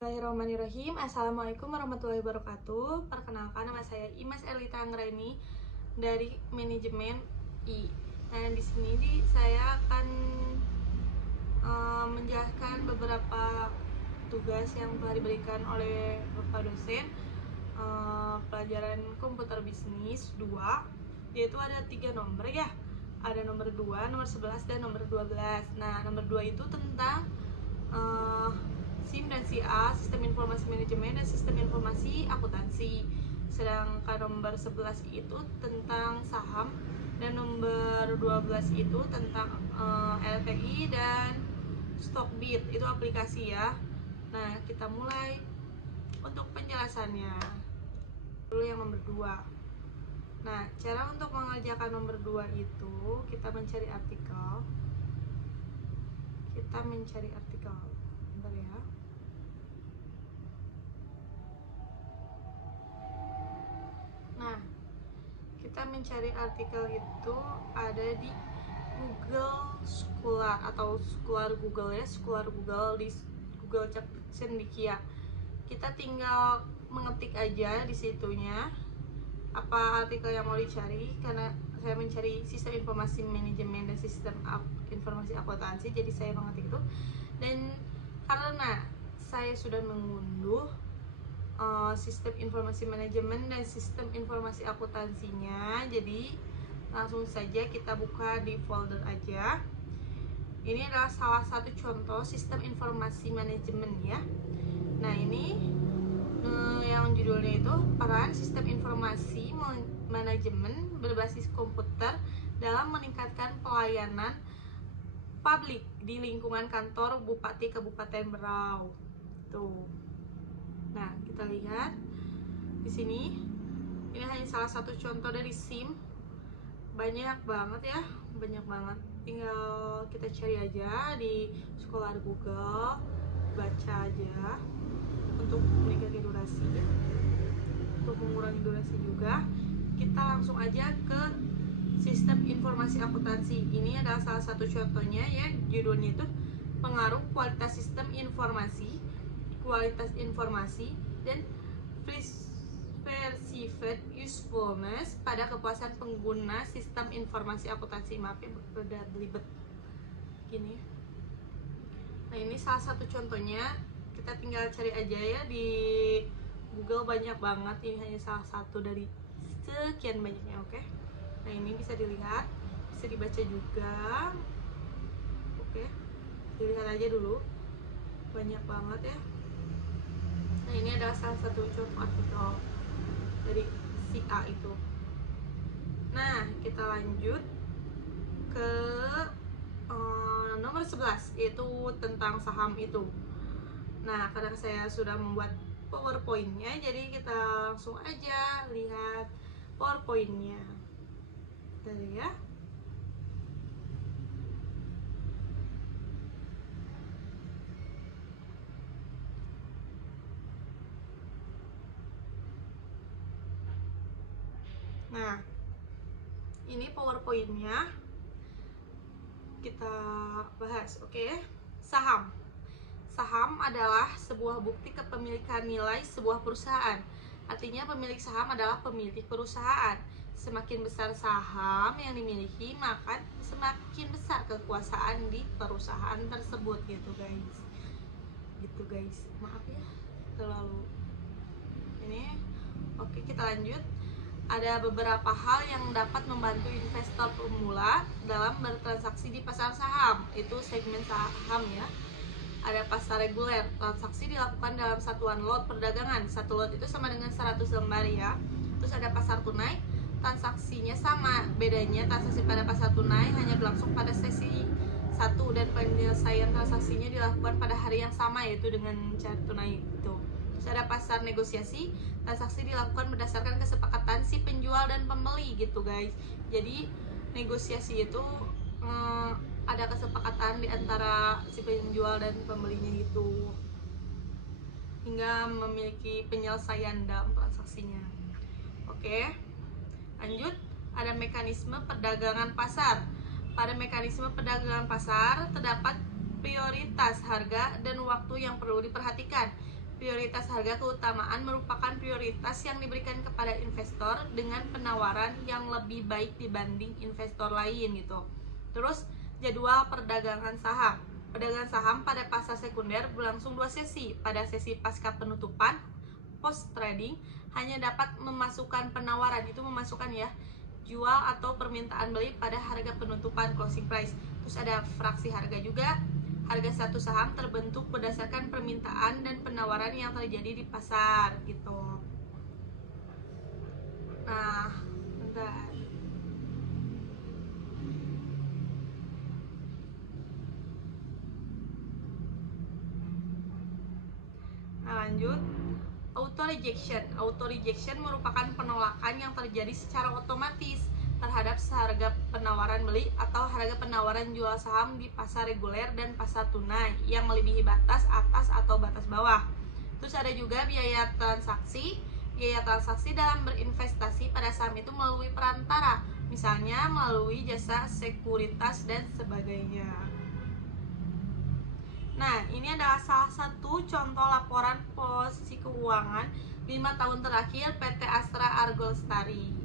Bismillahirrahmanirrahim. Assalamualaikum warahmatullahi wabarakatuh. Perkenalkan, nama saya Imas Erlita Anggraini dari Manajemen I. Nah, di sini saya akan menjelaskan beberapa tugas yang telah diberikan oleh Bapak dosen pelajaran komputer bisnis 2, yaitu ada 3 nomor ya. Ada nomor 2, nomor 11, dan nomor 12. Nah, nomor 2 itu tentang SIM dan CA, Sistem Informasi Manajemen dan Sistem Informasi Akuntansi. Sedangkan nomor 11 itu tentang saham, dan nomor 12 itu tentang LTI dan Stockbit, itu aplikasi ya. Nah, kita mulai untuk penjelasannya. Dulu yang nomor 2. Nah, cara untuk mengerjakan nomor 2 itu kita mencari artikel. Bentar ya. Nah, kita mencari artikel itu ada di Google Scholar atau Scholar Google ya, Scholar Google di Google Cendekia. Kita tinggal mengetik aja di situnya apa artikel yang mau dicari, karena saya mencari sistem informasi manajemen dan sistem informasi akuntansi, jadi saya mengetik itu. Dan karena saya sudah mengunduh sistem informasi manajemen dan sistem informasi akuntansinya, jadi langsung saja kita buka di folder aja. Ini adalah salah satu contoh sistem informasi manajemen ya. Nah, ini yang judulnya itu peran sistem informasi manajemen berbasis komputer dalam meningkatkan pelayanan publik di lingkungan kantor Bupati Kabupaten Berau. Tuh. Nah, kita lihat di sini. Ini hanya salah satu contoh dari SIM. Banyak banget ya, banyak banget. Tinggal kita cari aja di Scholar Google, baca aja untuk meningkatkan durasi. Untuk mengurangi durasi juga, kita langsung aja ke sistem informasi akuntansi. Ini adalah salah satu contohnya ya, judulnya itu pengaruh kualitas sistem informasi, dan perceived usefulness pada kepuasan pengguna sistem informasi akuntansi. Maaf ya, udah belibet gini. Nah, ini salah satu contohnya. Kita tinggal cari aja ya di Google, banyak banget. Ini hanya salah satu dari sekian banyaknya, oke? Nah, ini bisa dilihat, bisa dibaca juga. Oke, dilihat aja dulu, banyak banget ya. Nah, ini adalah salah satu contoh artikel dari si A itu. Nah, kita lanjut ke nomor 11, yaitu tentang saham itu. Nah, karena saya sudah membuat PowerPoint-nya, jadi kita langsung aja lihat PowerPoint-nya. Tadi ya. Nah, ini PowerPoint-nya. Kita bahas, oke? Saham. Saham adalah sebuah bukti kepemilikan nilai sebuah perusahaan. Artinya pemilik saham adalah pemilik perusahaan. Semakin besar saham yang dimiliki, maka semakin besar kekuasaan di perusahaan tersebut gitu guys. Maaf ya, terlalu ini. Oke, kita lanjut. Ada beberapa hal yang dapat membantu investor pemula dalam bertransaksi di pasar saham. Itu segmen saham ya. Ada pasar reguler, transaksi dilakukan dalam satuan lot perdagangan. Satu lot itu sama dengan 100 lembar ya. Terus ada pasar tunai, transaksinya sama, bedanya transaksi pada pasar tunai hanya berlangsung pada sesi 1 dan penyelesaian transaksinya dilakukan pada hari yang sama, yaitu dengan cara tunai itu. Terus ada pasar negosiasi, transaksi dilakukan berdasarkan kesepakatan si penjual dan pembeli gitu guys. Jadi negosiasi itu ada kesepakatan di antara si penjual dan pembelinya gitu, hingga memiliki penyelesaian dalam transaksinya. Oke, lanjut. Ada mekanisme perdagangan pasar. Pada mekanisme perdagangan pasar terdapat prioritas harga dan waktu yang perlu diperhatikan. Prioritas harga keutamaan merupakan prioritas yang diberikan kepada investor dengan penawaran yang lebih baik dibanding investor lain gitu. Terus jadwal perdagangan saham. Perdagangan saham pada pasar sekunder berlangsung 2 sesi. Pada sesi pasca penutupan, post trading hanya dapat memasukkan penawaran, itu memasukkan ya, jual atau permintaan beli pada harga penutupan closing price. Terus ada fraksi harga juga. Harga satu saham terbentuk berdasarkan permintaan dan penawaran yang terjadi di pasar gitu. Nah, bentar. Nah, lanjut. Auto rejection. Auto rejection merupakan penolakan yang terjadi secara otomatis terhadap harga penawaran beli atau harga penawaran jual saham di pasar reguler dan pasar tunai yang melebihi batas atas atau batas bawah. Terus ada juga biaya transaksi. Biaya transaksi dalam berinvestasi pada saham itu melalui perantara, misalnya melalui jasa sekuritas dan sebagainya. Nah, ini adalah salah satu contoh laporan posisi keuangan 5 tahun terakhir PT Astra Argo Lestari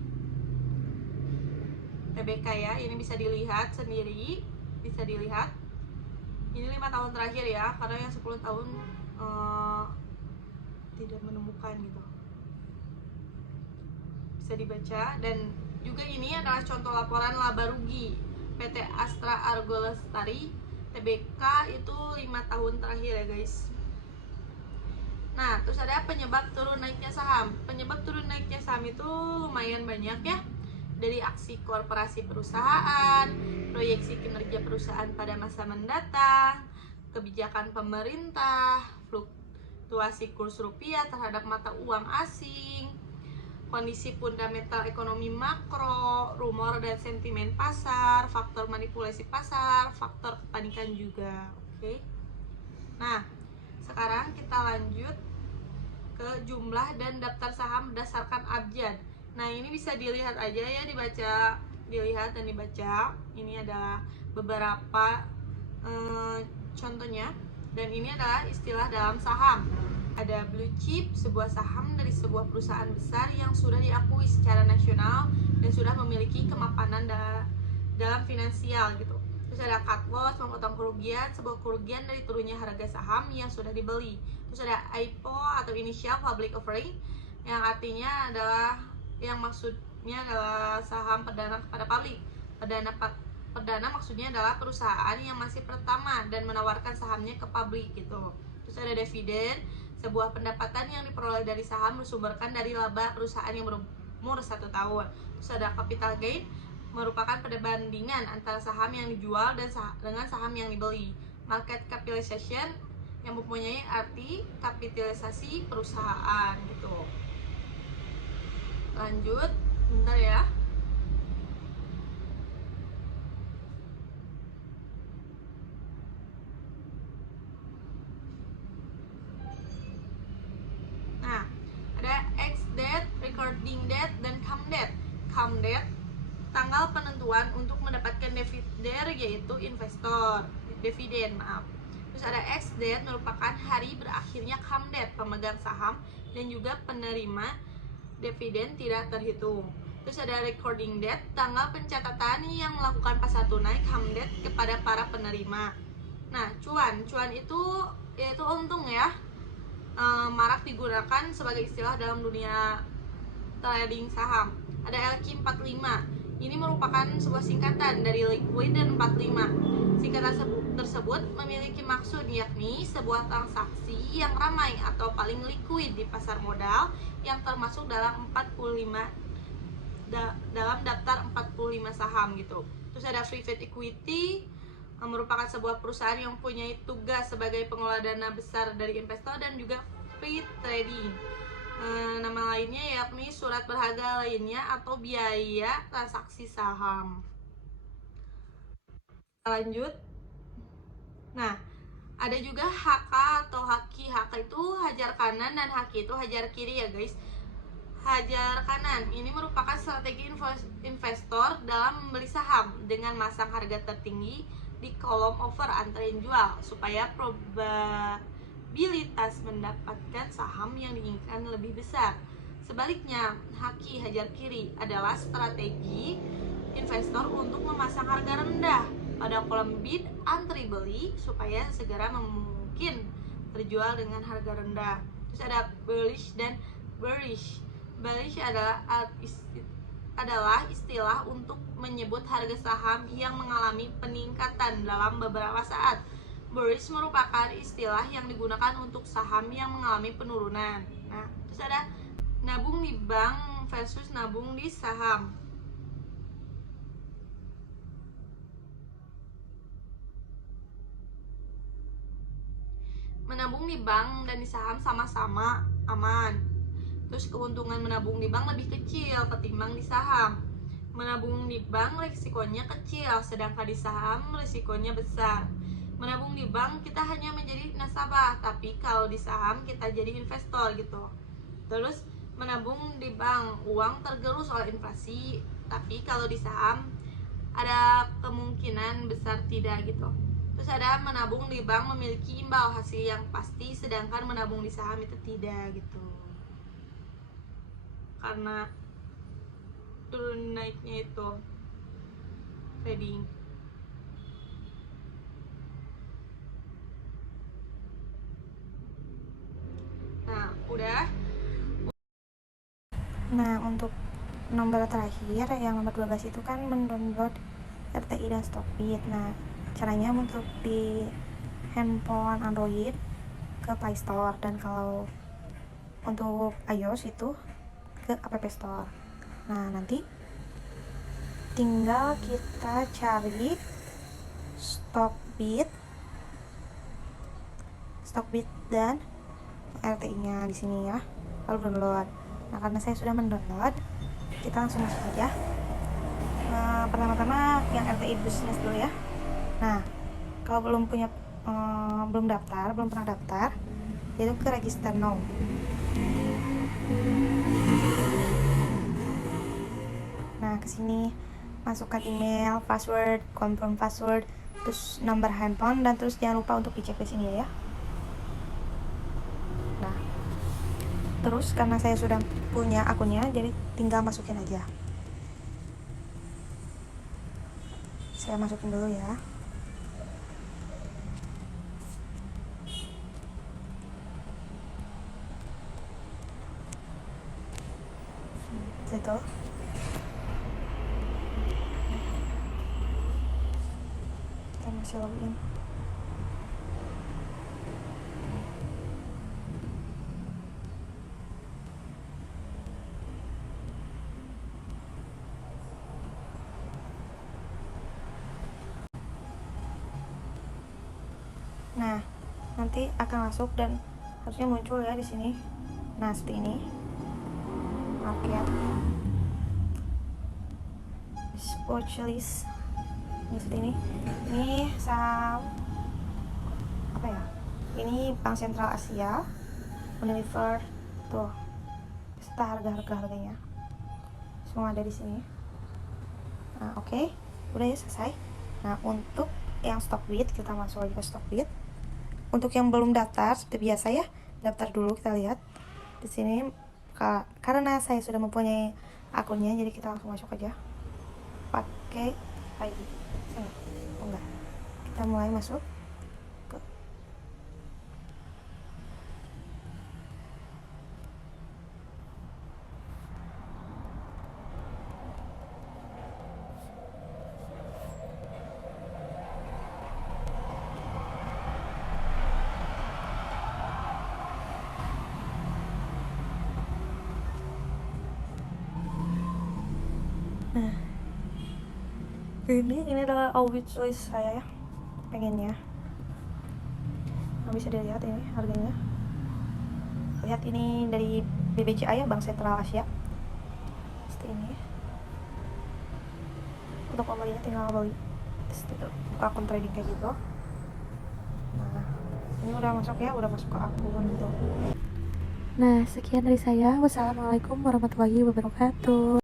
TBK ya. Ini bisa dilihat sendiri, bisa dilihat. Ini 5 tahun terakhir ya, karena yang 10 tahun tidak menemukan gitu. Bisa dibaca. Dan juga ini adalah contoh laporan laba rugi PT Astra Argo Lestari TBK itu 5 tahun terakhir ya guys. Nah, terus ada penyebab turun naiknya saham. Penyebab turun naiknya saham itu lumayan banyak ya. Dari aksi korporasi perusahaan, proyeksi kinerja perusahaan pada masa mendatang, kebijakan pemerintah, fluktuasi kurs rupiah terhadap mata uang asing, kondisi fundamental ekonomi makro, rumor dan sentimen pasar, faktor manipulasi pasar, faktor kepanikan juga. Oke. Nah, sekarang kita lanjut ke jumlah dan daftar saham berdasarkan abjad. Nah, ini bisa dilihat aja ya, dibaca, dilihat dan dibaca. Ini adalah beberapa contohnya, dan ini adalah istilah dalam saham. Ada blue chip, sebuah saham dari sebuah perusahaan besar yang sudah diakui secara nasional dan sudah memiliki kemapanan dalam finansial gitu. Terus ada cut loss, memotong kerugian, sebuah kerugian dari turunnya harga saham yang sudah dibeli. Terus ada IPO atau Initial Public Offering, yang artinya adalah, yang maksudnya adalah saham perdana kepada publik. Perdana maksudnya adalah perusahaan yang masih pertama dan menawarkan sahamnya ke publik gitu. Terus ada dividen, sebuah pendapatan yang diperoleh dari saham bersumberkan dari laba perusahaan yang berumur 1 tahun. Terus ada capital gain, merupakan perbandingan antara saham yang dijual dan dengan saham yang dibeli. Market capitalization, yang mempunyai arti kapitalisasi perusahaan gitu. Lanjut, bentar ya. Nah, ada ex-date, recording date, dan come date. Come date, tanggal penentuan untuk mendapatkan dividen, yaitu investor. Dividen, maaf. Terus ada ex-date, merupakan hari berakhirnya come date pemegang saham dan juga penerima dividen tidak terhitung. Terus ada recording date, tanggal pencatatan yang melakukan pasar tunai come date kepada para penerima. Nah, cuan itu yaitu untung ya. Marak digunakan sebagai istilah dalam dunia trading saham. Ada LQ 45. Ini merupakan sebuah singkatan dari liquid dan 45. Singkatan tersebut memiliki maksud, yakni sebuah transaksi yang ramai atau paling liquid di pasar modal yang termasuk dalam 45 dalam daftar 45 saham gitu. Terus ada private equity, merupakan sebuah perusahaan yang mempunyai tugas sebagai pengelola dana besar dari investor, dan juga free trading, nama lainnya yakni surat berharga lainnya atau biaya transaksi saham. Lanjut. Nah, ada juga HK atau haki. HK itu hajar kanan dan haki itu hajar kiri ya guys. Hajar kanan ini merupakan strategi investor dalam membeli saham dengan masang harga tertinggi di kolom over antara yang jual supaya probabilitas probabilitas mendapatkan saham yang diinginkan lebih besar. Sebaliknya, haki hajar kiri adalah strategi investor untuk memasang harga rendah pada kolom bid antri beli supaya segera mungkin terjual dengan harga rendah. Terus ada bullish dan bearish. Bullish adalah istilah untuk menyebut harga saham yang mengalami peningkatan dalam beberapa saat. Bearish merupakan istilah yang digunakan untuk saham yang mengalami penurunan. Nah, terus ada nabung di bank versus nabung di saham. Menabung di bank dan di saham sama-sama aman. Terus keuntungan menabung di bank lebih kecil ketimbang di saham. Menabung di bank risikonya kecil, sedangkan di saham risikonya besar. Menabung di bank kita hanya menjadi nasabah, tapi kalau di saham kita jadi investor gitu. Terus menabung di bank uang tergerus oleh inflasi, tapi kalau di saham ada kemungkinan besar tidak gitu. Terus ada menabung di bank memiliki imbal hasil yang pasti, sedangkan menabung di saham itu tidak gitu, karena turun naiknya itu trading. Nah, udah. Nah, untuk nomor terakhir yang nomor 12 itu kan mendownload RTI dan Stockbit. Nah, caranya untuk di handphone Android ke Play Store, dan kalau untuk iOS itu ke App Store. Nah, nanti tinggal kita cari Stockbit dan RTI-nya di sini ya, lalu download. Nah, karena saya sudah mendownload, kita langsung masuk aja. Pertama-tama yang RTI Business dulu ya. Nah, kalau belum pernah daftar, yaitu ke register now. Nah, kesini masukkan email, password, confirm password, terus nomor handphone, dan terus jangan lupa untuk dicek di sini ya. Nah, terus karena saya sudah punya akunnya, jadi tinggal masukin aja. Saya masukin dulu ya. Situ. Kita masih login. Nah, nanti akan masuk dan harusnya muncul ya di sini. Nah, seperti ini. Market. Watch list. Ini seperti ini. Ini saham apa ya? Ini Bank Sentral Asia. Unilever tuh. Serta harganya. Semua ada di sini. Nah, oke. Udah ya, selesai. Nah, untuk yang Stockbit, kita masuk lagi ke Stockbit. Untuk yang belum daftar, seperti biasa ya, daftar dulu. Kita lihat di sini. Karena saya sudah mempunyai akunnya, jadi kita langsung masuk aja pakai ID. Enggak. Kita mulai masuk. Nah, ini adalah all wish list saya ya, pengennya. Nah, bisa dilihat ini harganya. Lihat ini dari BBCA ya, Bank Sentral Asia. Seperti ini. Untuk pembelinya tinggal beli. Terus buka akun trading kayak gitu. Nah, ini udah masuk ya, udah masuk ke akun gitu. Nah, sekian dari saya. Wassalamualaikum warahmatullahi wabarakatuh.